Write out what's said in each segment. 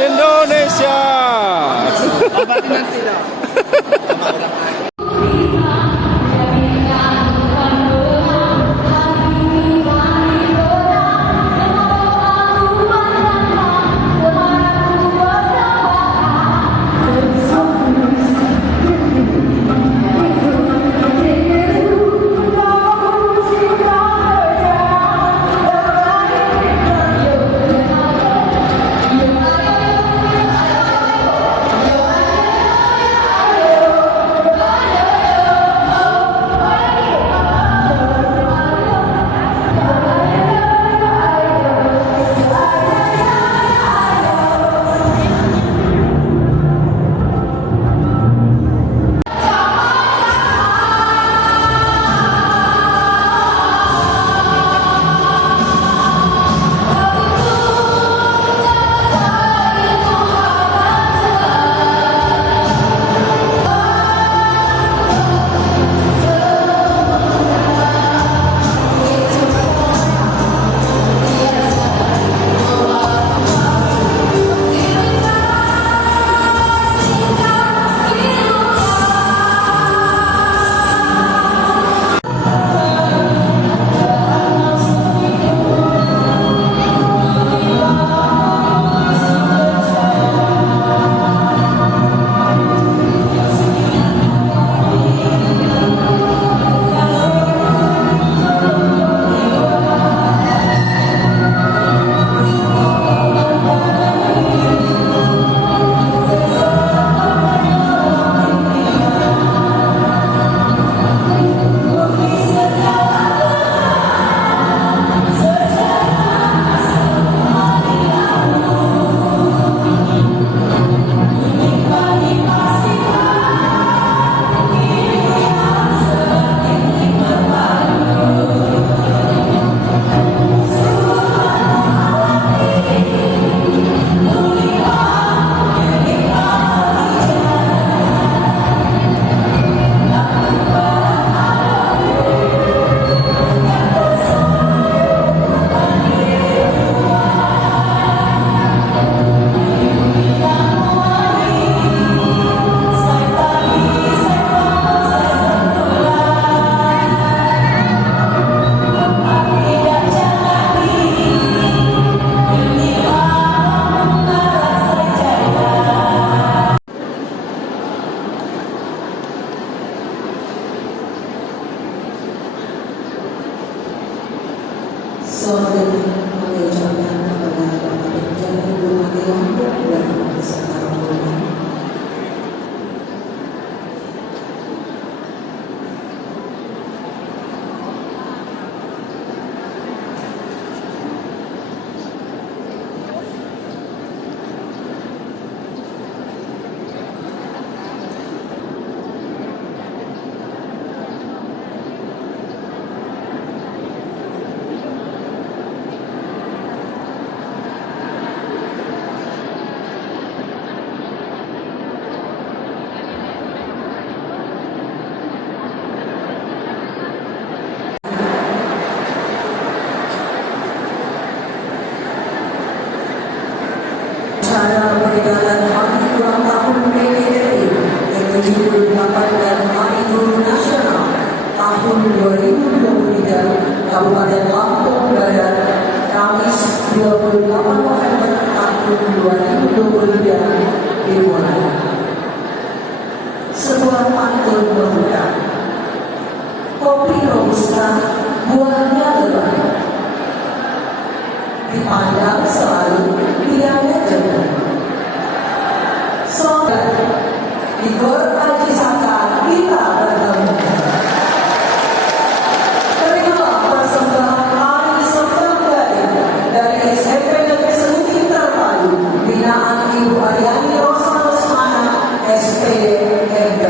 Indonesia. Nanti dah. Sore mengucapkan kepada Bapak Penjaga Rumah Dewan dan beserta rombongan. peringatan Hari Ulang Tahun PGRI ke-78 dan Hari Guru Nasional tahun 2023 Kabupaten Lampung Barat, Kamis 28 November tahun 2023 dimulai. Sebuah pantun pemuda. Kopi robusta, buahnya lebat, dipandang selalu tiada jeda. Sobat, di Gor Haji Saka kita bertemu. Terimalah persembahan hari Sembang Gading dari SMP Negeri Seluting Terpadu binaan Ibu Aryani Rosa Lesmana SPD MP.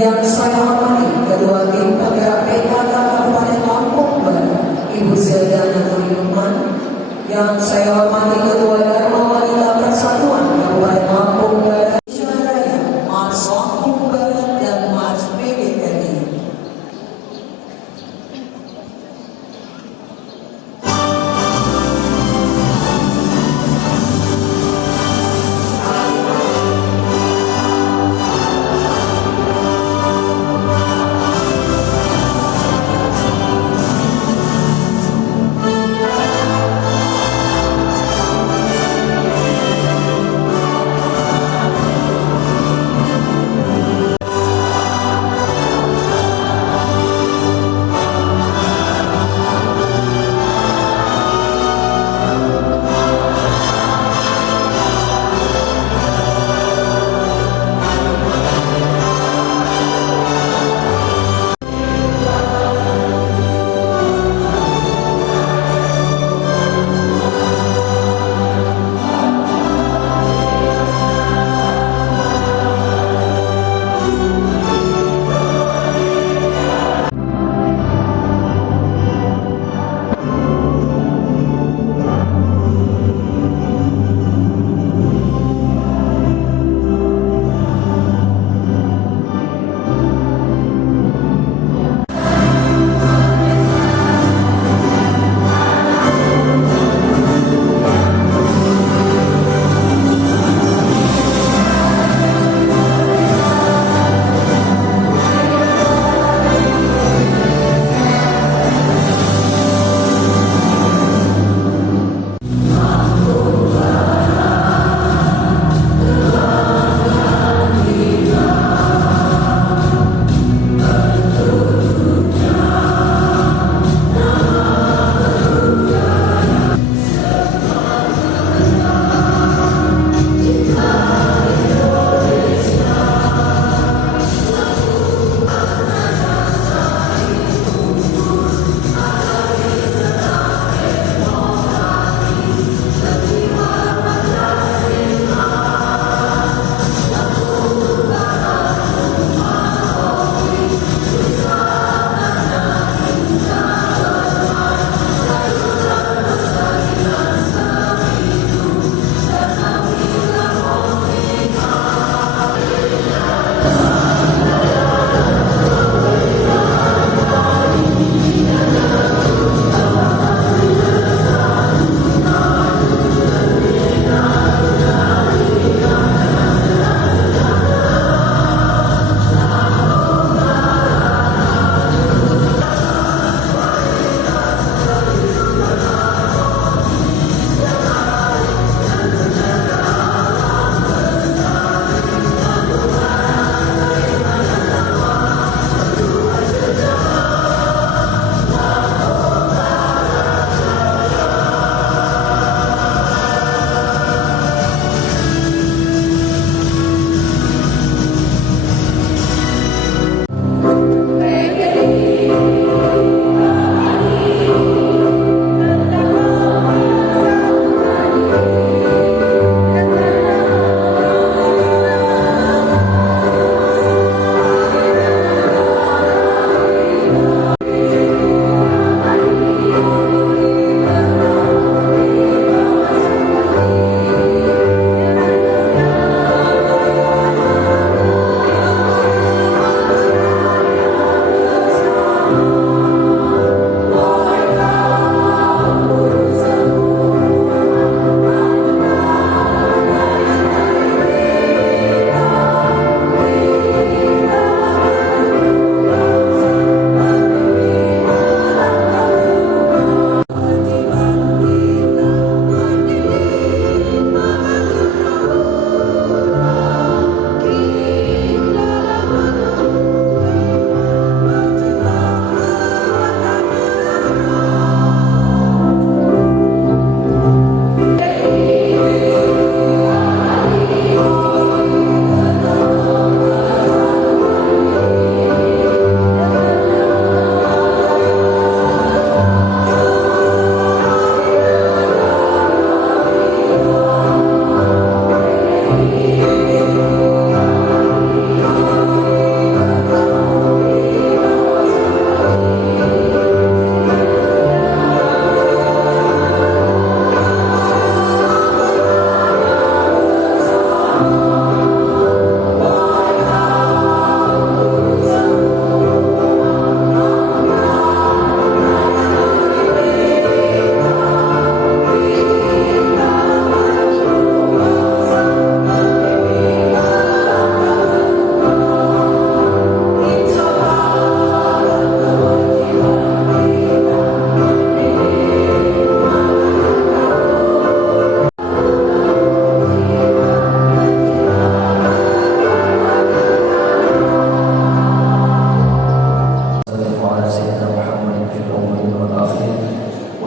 Yang saya hormati Ketua Tim Penggerak PKK Kabupaten Lampung Barat, Ibu Zelda Naguri Lukman. Yang saya hormati Ketua Dharma Wanita Persatuan Kabupaten Lampung Barat, Raya, Mars Lampung Barat dan Mars PGRI.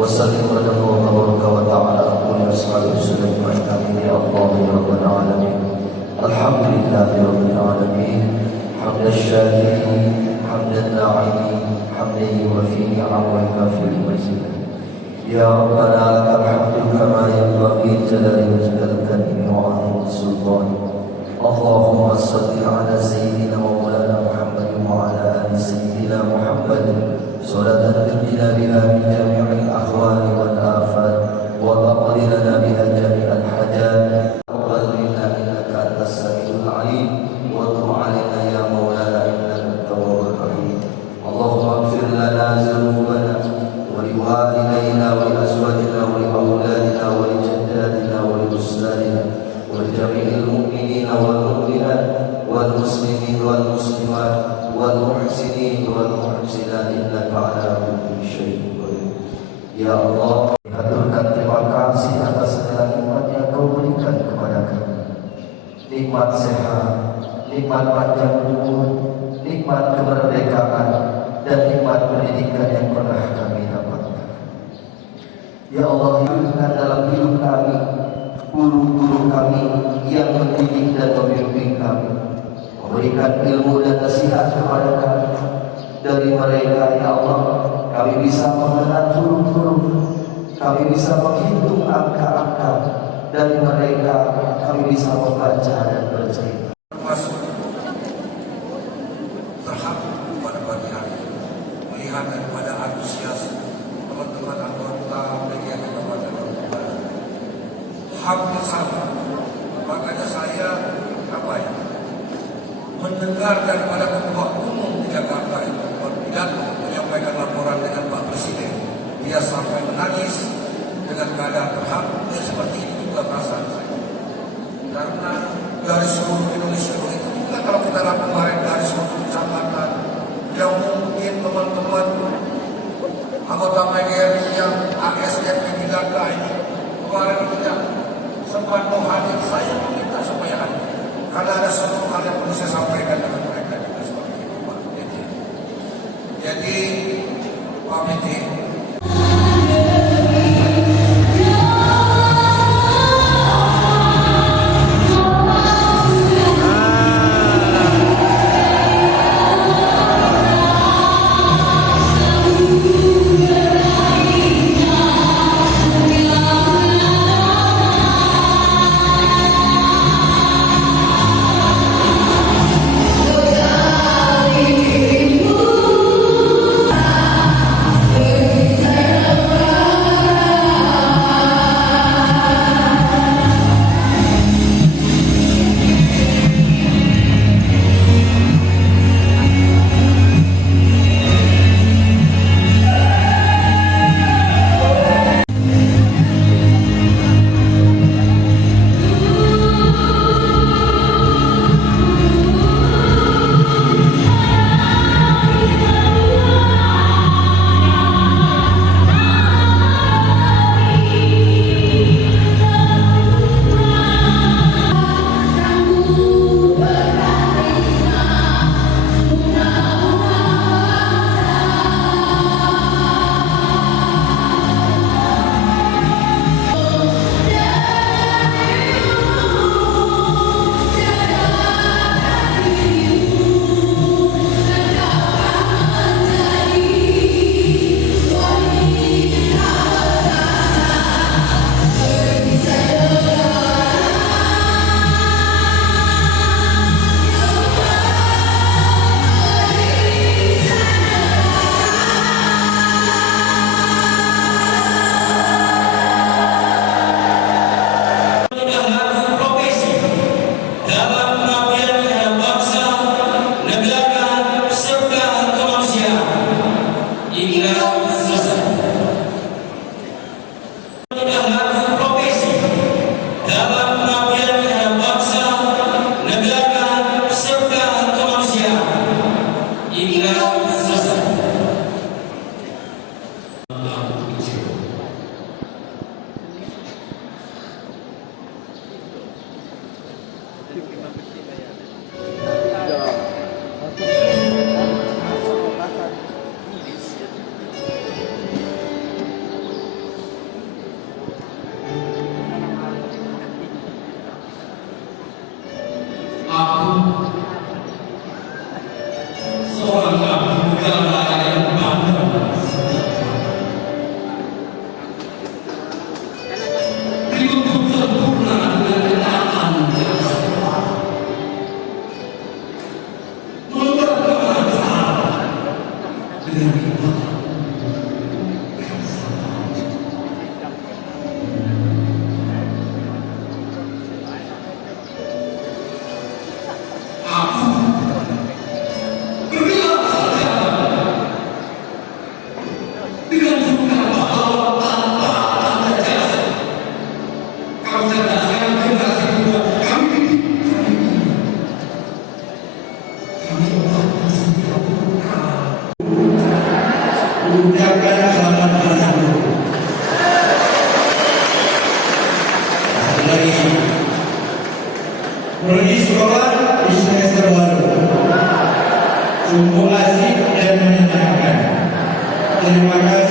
وسلم على الله تبارك وتعالى أقول أصحاب السنة والتابعين يا الله يا رب العالمين. الحمد لله رب العالمين حمد الشاكرين حمد الناعمين حمدا يوفي نعمه ويكافئ مزيدا. يا ربنا لك الحمد كما ينبغي جلال وجهك الكريم وعظيم السلطان. اللهم صل على سيدنا ومولانا محمد وعلى آل سيدنا محمد صلاة تنجينا بها من جميع الأحوال والآفات وتقضي لنا بها جميع الحاجات. تقبل منا إنك أنت السميع العليم وتب علينا يا مولانا إنك التواب الرحيم. اللهم اغفر لنا ذنوبنا ولوالدينا ولأزواجنا ولأولادنا ولجداتنا ولأسرارنا ولجميع المؤمنين والمؤمنات والمسلمين والمسلمات والمحسنين والمحسنات إنك على كل شيء قدير. Ya Allah, haturkan terima kasih atas segala nikmat yang Kau berikan kepada kami. Nikmat sehat, nikmat panjang umur, nikmat kemerdekaan, dan nikmat pendidikan yang pernah kami dapatkan. Ya Allah, hidupkan dalam hidup kami guru-guru kami yang mendidik dan membimbing kami, memberikan ilmu dan nasihat kepada kami. Dari mereka ya Allah, kami bisa mengenal huruf-huruf, kami bisa menghitung angka-angka. Dari mereka kami bisa membaca dan bercerita. Terharu pada pagi hari melihat daripada antusias teman-teman anggota PGRI Kabupaten Lombok Barat. Hampir sama, makanya saya mendengar daripada Ketua Umum di Jakarta itu berpidato menyampaikan laporan dengan Pak Presiden, dia sampai menangis dengan keadaan terharu. Dan seperti ini juga perasaan saya, karena dari seluruh Indonesia begitu juga kalau kita lihat kemarin dari seluruh kecamatan yang mungkin teman-teman anggota PGRI yang ASN di Jakarta ini kemarin tidak sempat mau hadir, saya meminta supaya hadir, karena ada seluruh hal yang perlu saya sampaikan dengan mereka juga seperti itu Pak Beti. Jadi Pak Beti, Tinggal selesai. Aku seorang abdi negara yang bangga dituntut sempurna dengan ketaatan yang setia, memperbaiki kesalahan dengan kekuatan yang sabar. Aku bergerak saja dengan suka bahwa tanpa tanda jasa kau cerdaskan generasi muda kami waktu setiap buka ucapkan selamat hari guru. Satu lagi pergi sekolah di semester baru sungguh asik dan menyenangkan. Terima kasih.